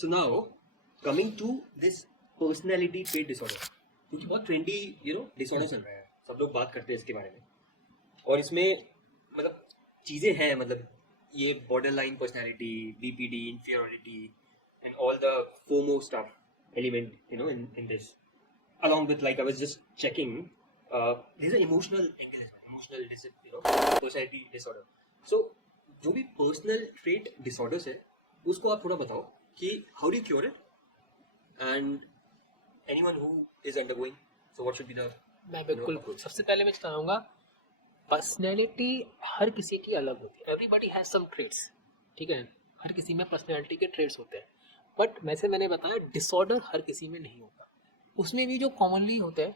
So now coming to this personality trait disorder, क्योंकि बहुत trendy disorder चल रहा है, सब लोग बात करते हैं इसके बारे में, और इसमें मतलब चीजें हैं, मतलब ये borderline personality, BPD, inferiority, and all the FOMO stuff element, in this. Along with, like, I was just checking, there's an emotional angle, emotional personality disorder. So जो भी पर्सनल ट्रेट डिसऑर्डर्स है उसको आप थोड़ा बताओ कि how do you cure it, and anyone who is undergoing, so what should be the. मैं बिल्कुल सबसे पहले मैं चाहूँगा, पर्सनैलिटी हर किसी की अलग होती है. एवरीबॉडी हैज सम ट्रेट्स, ठीक है, हर किसी में पर्सनैलिटी के ट्रेट्स होते हैं. बट वैसे मैंने बताया डिसऑर्डर हर किसी में नहीं होता. उसमें भी जो कॉमनली होता है,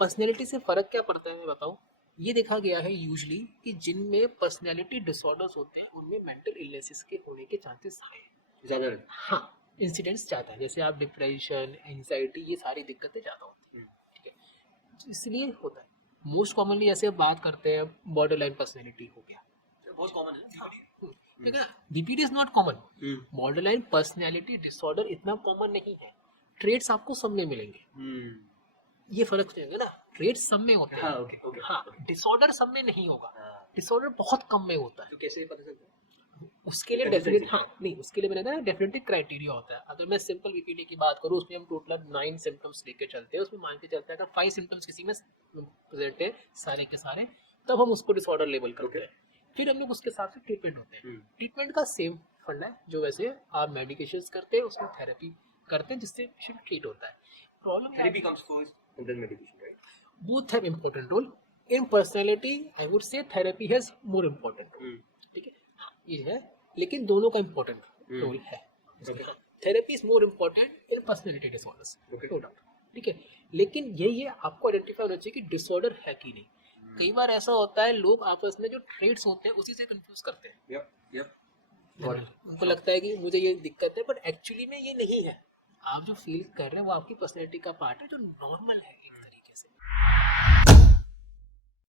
पर्सनैलिटी से फ़र्क क्या पड़ता है मैं बताऊँ. ये देखा गया है यूजली कि जिनमें पर्सनैलिटी डिसऑर्डर्स होते हैं उनमें मेंटल इलनेसेस के होने के चांसेस हाई हैं. ज़्यादा है. हाँ, इंसिडेंट्स ज़्यादा है. जैसे आप डिप्रेशन, एंजाइटी, ये सारी दिक्कतें ज़्यादा होती हैं, ठीक है, इसलिए होता है. मोस्ट कॉमनली ऐसे बात करते हैं बॉर्डरलाइन पर्सनैलिटी हो गया, बहुत कॉमन है. ठीक है. BPD is not common. Borderline personality disorder इतना कॉमन नहीं है. ट्रेट्स आपको सब में मिलेंगे, ये फर्क रहेगा ना. ट्रेट्स सब में होते हैं. हाँ, ओके ओके. हाँ, डिसऑर्डर सब में नहीं होगा. डिसऑर्डर बहुत कम में होता है. तो कैसे पता चलता है? उसके लिए डेफिनेट, हाँ नहीं, उसके लिए मैंने डेफिनेटली क्राइटेरिया होता है. अगर मैं सिंपल बीपीडी की बात करूँ, उसमें हम टोटल 9 सिम्टम्स लेके चलते हैं. उसमें मान के चलते हैं अगर 5 सिम्टम्स किसी में प्रेजेंट है सारे के सारे, तब हम उसको डिसऑर्डर लेबल करते हैं. फिर हम लोग उसके हिसाब से ट्रीटमेंट होते हैं. ट्रीटमेंट का सेम फंडा है जो वैसे आप मेडिकेशंस करते हैं, उसमें थेरेपी करते हैं जिससे पेशेंट ट्रीट होता है. Problem therapy comes first and then medication, right? both have important role. In personality I would say therapy has more important role. ठीक है, ये है, लेकिन दोनों का important रोल है. Therapy is more important in personality disorders, no doubt. ठीक है, लेकिन ये आपको आइडेंटिफाई होना चाहिए कि डिसऑर्डर है कि नहीं. कई बार ऐसा होता है लोग आपस में जो ट्रेट्स होते हैं उसी से कंफ्यूज करते हैं. उनको लगता है कि मुझे ये दिक्कत है, बट एक्चुअली में ये नहीं है. आप जो फील कर रहे हैं वो आपकी पर्सनैलिटी का पार्ट है जो नॉर्मल है.